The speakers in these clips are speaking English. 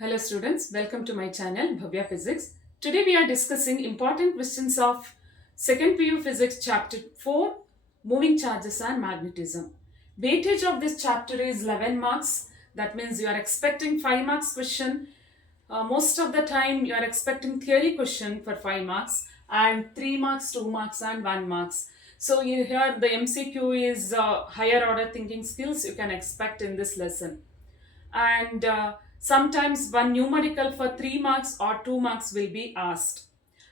Hello students, welcome to my channel Bhavya Physics. Today we are discussing important questions of 2nd PU Physics chapter 4, Moving Charges and Magnetism. Weightage of this chapter is 11 marks. That means you are expecting 5 marks question. Most of the time you are expecting theory question for 5 marks and 3 marks, 2 marks and 1 marks. So here the MCQ is higher order thinking skills you can expect in this lesson, and sometimes one numerical for 3 marks or 2 marks will be asked.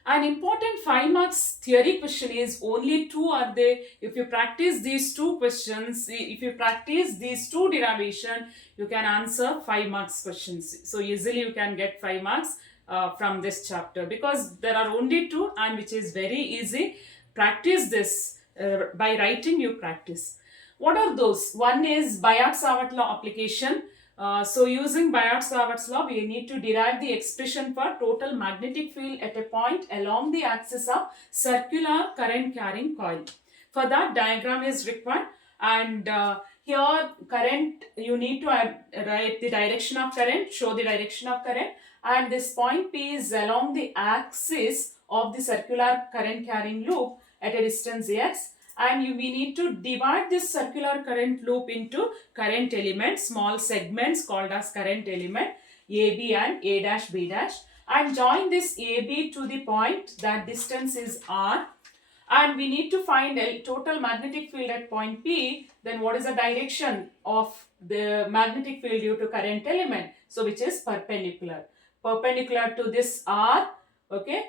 An important 5 marks theory question is only two are there. If you practice these two questions, if you practice these two derivation, you can answer 5 marks questions. So easily you can get 5 marks from this chapter, because there are only two and which is very easy. Practice this by writing, you practice. What are those? One is Biot-Savart law application. So using Biot-Savart's law, we need to derive the expression for total magnetic field at a point along the axis of circular current carrying coil. For that, diagram is required, and here current, you need to write the direction of current, show the direction of current, and this point P is along the axis of the circular current carrying loop at a distance x, and we need to divide this circular current loop into current elements, small segments called as current element AB and A dash B dash, and join this AB to the point, that distance is R, and we need to find a total magnetic field at point P. Then what is the direction of the magnetic field due to current element? So which is perpendicular to this R. Okay,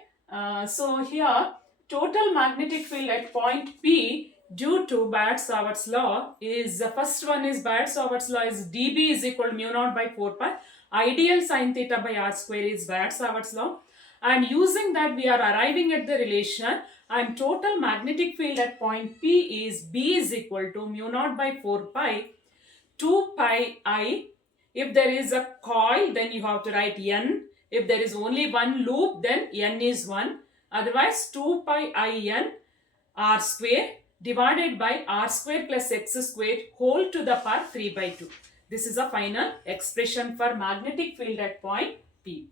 so here total magnetic field at point P due to Biot-Savart's law is, the first one is Biot-Savart's law is dB is equal to mu naught by 4 pi. Ideal sine theta by r square is Biot-Savart's law, and using that we are arriving at the relation, and total magnetic field at point P is B is equal to mu naught by 4 pi 2 pi I. If there is a coil, then you have to write N. If there is only one loop, then N is 1. Otherwise 2 pi I N R square divided by R square plus X square whole to the power 3 by 2. This is a final expression for magnetic field at point P.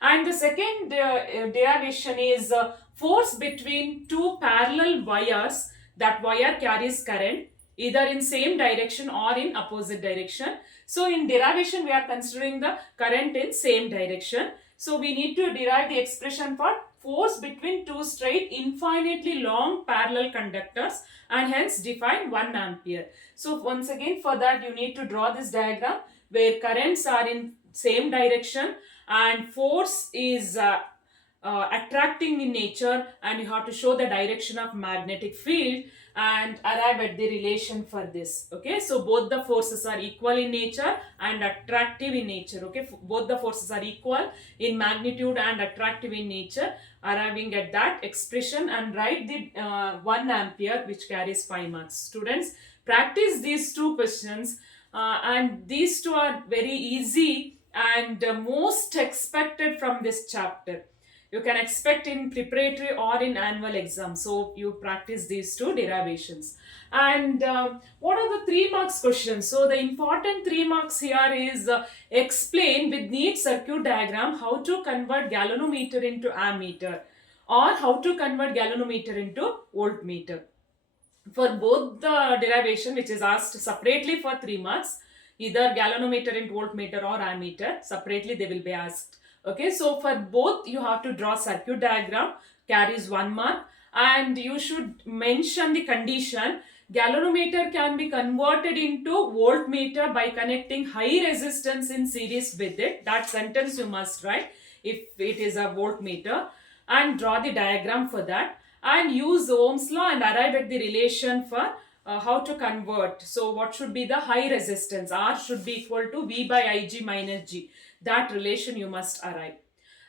And the second derivation is force between two parallel wires. That wire carries current either in same direction or in opposite direction. So in derivation we are considering the current in same direction. So we need to derive the expression for force between two straight infinitely long parallel conductors, and hence define 1 ampere. So once again, for that you need to draw this diagram where currents are in same direction and force is attracting in nature, and you have to show the direction of magnetic field and arrive at the relation for this. Okay, so both the forces are equal in nature and attractive in nature. Okay, both the forces are equal in magnitude and attractive in nature, arriving at that expression and write the 1 ampere, which carries 5 marks. Students, practice these two questions, and these two are very easy and most expected from this chapter. You can expect in preparatory or in annual exam. So you practice these two derivations. And what are the 3 marks questions? So the important 3 marks here is explain with neat circuit diagram how to convert galvanometer into ammeter, or how to convert galvanometer into voltmeter. For both the derivation, which is asked separately for 3 marks, either galvanometer into voltmeter or ammeter, separately they will be asked. Okay, so for both you have to draw circuit diagram, carries 1 mark, and you should mention the condition. Galvanometer can be converted into voltmeter by connecting high resistance in series with it. That sentence you must write if it is a voltmeter, and draw the diagram for that, and use Ohm's law and arrive at the relation for how to convert. So what should be the high resistance? R should be equal to V by Ig minus G. That relation you must arrive.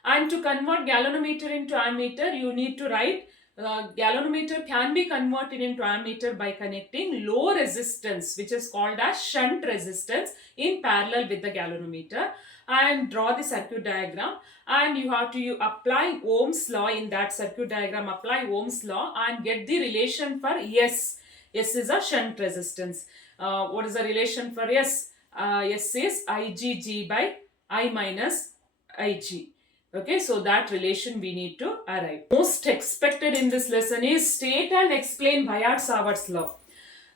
And to convert galvanometer into ammeter, you need to write galvanometer can be converted into ammeter by connecting low resistance, which is called as shunt resistance, in parallel with the galvanometer, and draw the circuit diagram, and you have to apply Ohm's law in that circuit diagram. Apply Ohm's law and get the relation for S. S is a shunt resistance. What is the relation for S? S is IgG by I minus Ig. Okay, so that relation we need to arrive. Most expected in this lesson is state and explain Biot-Savart's law.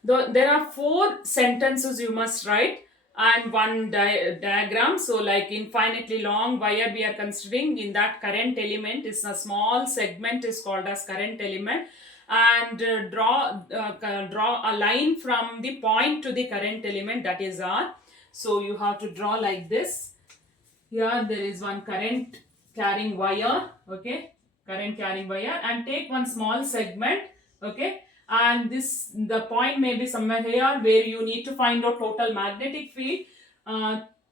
There are 4 sentences you must write and one diagram. So like infinitely long wire we are considering, in that current element is a small segment is called as current element, and draw a line from the point to the current element, that is R. So you have to draw like this. Here there is one current carrying wire, okay, current carrying wire, and take one small segment, okay, and the point may be somewhere here where you need to find out total magnetic field.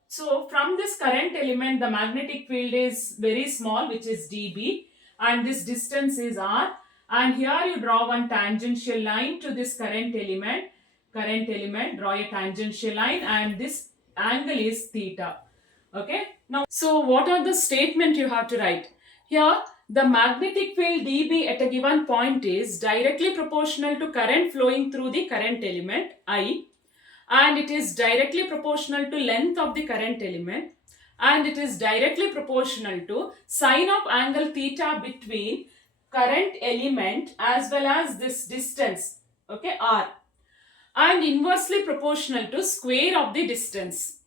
So from this current element the magnetic field is very small, which is dB, and this distance is R, and here you draw one tangential line to this current element, draw a tangential line, and this angle is theta. Okay, now so what are the statement you have to write? Here the magnetic field dB at a given point is directly proportional to current flowing through the current element I, and it is directly proportional to length of the current element, and it is directly proportional to sine of angle theta between current element as well as this distance, okay, R, and inversely proportional to square of the distance.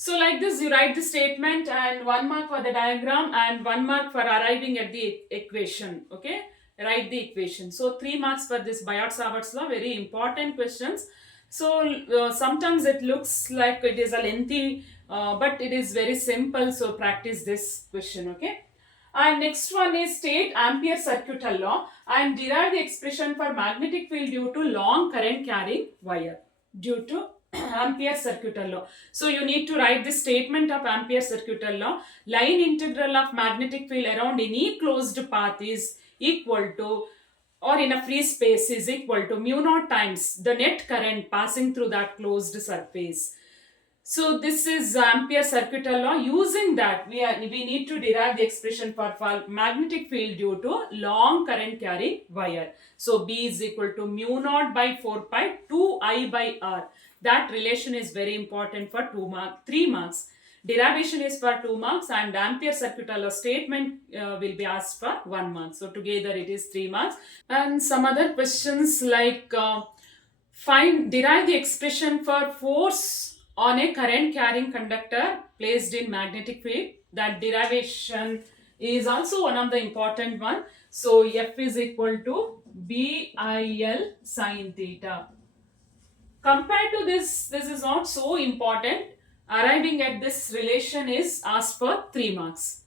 So like this you write the statement, and 1 mark for the diagram and 1 mark for arriving at the equation. Okay, write the equation. So 3 marks for this Biot-Savart's law, very important questions. So sometimes it looks like it is a lengthy, but it is very simple. So practice this question. Okay. And next one is state Ampere circuital law and derive the expression for magnetic field due to long current carrying wire. Due to Ampere circuital law. So you need to write the statement of Ampere circuital law. Line integral of magnetic field around any closed path is equal to, or in a free space is equal to mu naught times the net current passing through that closed surface. So this is Ampere circuital law. Using that we need to derive the expression for magnetic field due to long current carrying wire. So B is equal to mu naught by 4 pi 2 I by R. That relation is very important for 3 marks. Derivation is for 2 marks, and Ampere circuital law statement will be asked for 1 mark. So together it is 3 marks. And some other questions like derive the expression for force on a current carrying conductor placed in magnetic field. That derivation is also one of the important one. So F is equal to BIL sin theta. Compared to this is not so important. Arriving at this relation is asked for 3 marks.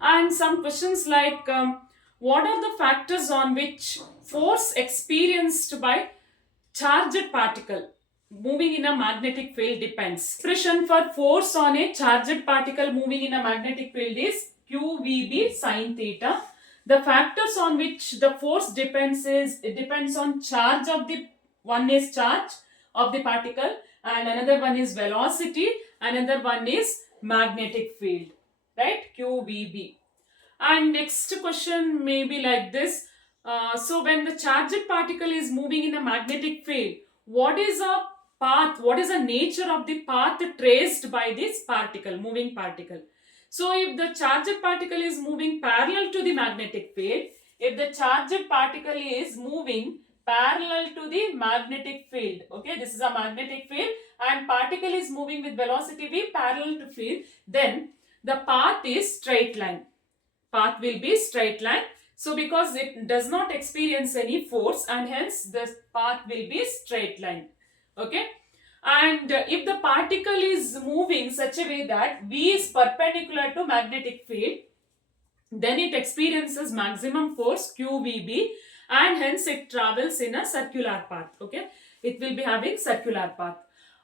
And some questions like what are the factors on which force experienced by charged particle moving in a magnetic field depends? Expression for force on a charged particle moving in a magnetic field is QVB sin theta. The factors on which the force depends on charge of the, one is charge of the particle, and another one is velocity, another one is magnetic field, right? QVB. And next question may be like this. So when the charged particle is moving in a magnetic field, what is a path, what is the nature of the path traced by this particle, moving particle? So if the charged particle is moving parallel to the magnetic field, if the charged particle is moving parallel to the magnetic field, okay, this is a magnetic field and particle is moving with velocity v parallel to field, then the path is straight line. Path will be straight line. So because it does not experience any force, and hence the path will be straight line. Okay. And if the particle is moving such a way that V is perpendicular to magnetic field, then it experiences maximum force QVB, and hence it travels in a circular path. Okay, it will be having circular path.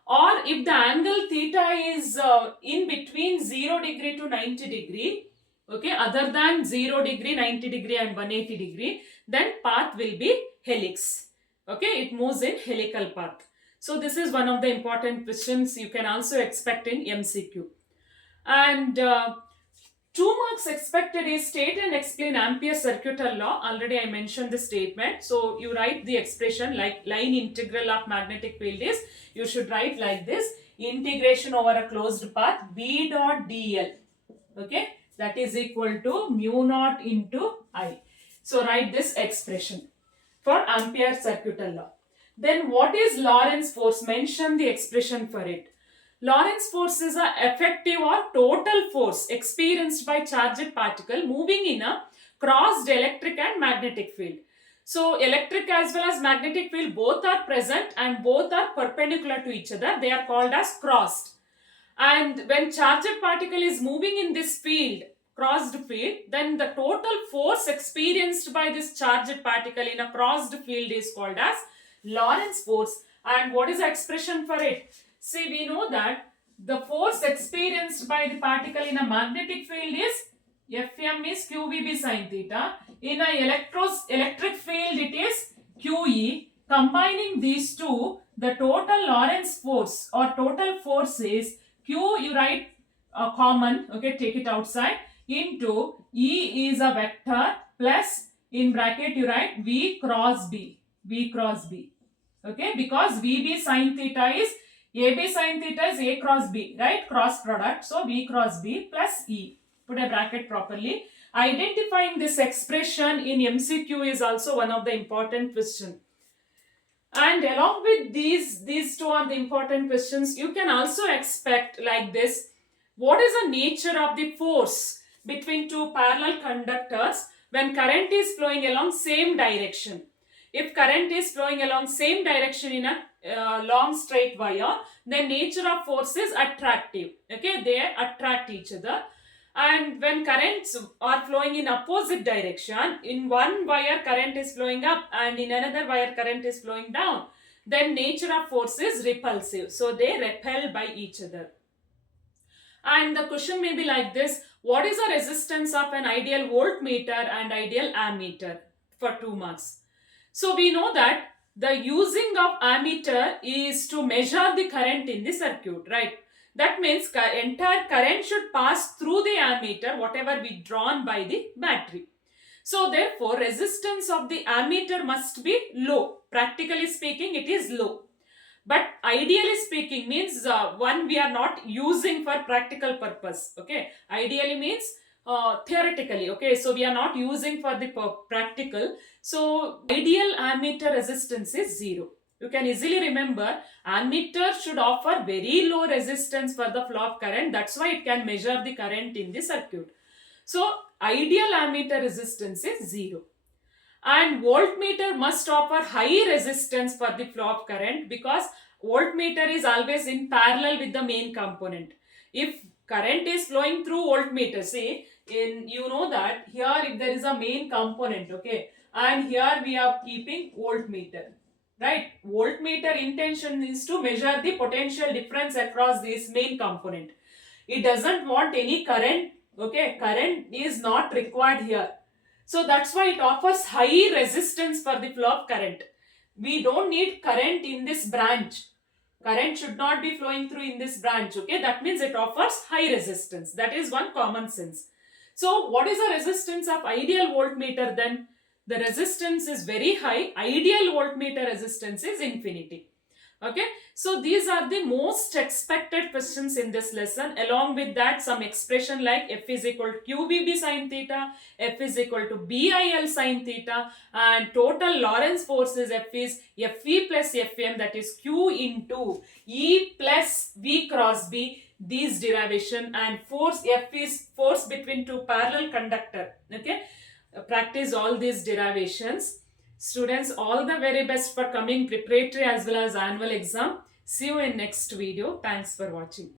Or if the angle theta is in between 0 degree to 90 degree, okay, other than 0 degree, 90 degree and 180 degree, then path will be helix. Okay, it moves in helical path. So this is one of the important questions you can also expect in MCQ. And 2 marks expected is state and explain Ampere circuital law. Already I mentioned the statement. So you write the expression like line integral of magnetic field is, you should write like this. integration over a closed path B dot dl. Okay, that is equal to mu naught into I. So write this expression for Ampere circuital law. Then what is Lorentz force? Mention the expression for it. Lorentz force is an effective or total force experienced by charged particle moving in a crossed electric and magnetic field. So electric as well as magnetic field both are present and both are perpendicular to each other. They are called as crossed. And when charged particle is moving in this field, crossed field, then the total force experienced by this charged particle in a crossed field is called as Lorentz force. And what is the expression for it? See, we know that the force experienced by the particle in a magnetic field is Fm is QVB sin theta. In a electric field it is QE. Combining these two, the total Lorentz force or total force is Q, you write common, okay, take it outside, into E is a vector plus in bracket you write V cross B, okay, because VB sin theta is AB sin theta is A cross B, right, cross product, so V cross B plus E, put a bracket properly. Identifying this expression in MCQ is also one of the important questions. And along with these two are the important questions. You can also expect like this. What is the nature of the force between two parallel conductors when current is flowing along same direction? If current is flowing along same direction in a long straight wire, then nature of force is attractive. Okay, they attract each other. And when currents are flowing in opposite direction, in one wire current is flowing up and in another wire current is flowing down, then nature of force is repulsive. So they repel by each other. And the question may be like this: what is the resistance of an ideal voltmeter and ideal ammeter? For 2 marks. So we know that the using of ammeter is to measure the current in the circuit, right? That means entire current should pass through the ammeter, whatever withdrawn by the battery. So therefore, resistance of the ammeter must be low. Practically speaking, it is low. But ideally speaking means one we are not using for practical purpose. Okay, ideally means theoretically. Okay, so we are not using for the practical. So ideal ammeter resistance is 0. You can easily remember ammeter should offer very low resistance for the flow of current. That's why it can measure the current in the circuit. So ideal ammeter resistance is 0. And voltmeter must offer high resistance for the flow of current because voltmeter is always in parallel with the main component. If current is flowing through voltmeter, say you know that here if there is a main component, okay, and here we are keeping voltmeter. Right, voltmeter intention is to measure the potential difference across this main component. It doesn't want any current, okay, current is not required here. So that's why it offers high resistance for the flow of current. We don't need current in this branch. Current should not be flowing through in this branch, okay, that means it offers high resistance. That is one common sense. So what is the resistance of ideal voltmeter then? The resistance is very high. Ideal voltmeter resistance is infinity. Okay, so these are the most expected questions in this lesson. Along with that, some expression like F is equal to QVB sin theta, F is equal to BIL sin theta, and total Lorentz force is F is FE plus FM, that is Q into E plus V cross B. These derivation, and force F is force between two parallel conductor. Okay. Practice all these derivations. Students, all the very best for coming preparatory as well as annual exam. See you in next video. Thanks for watching.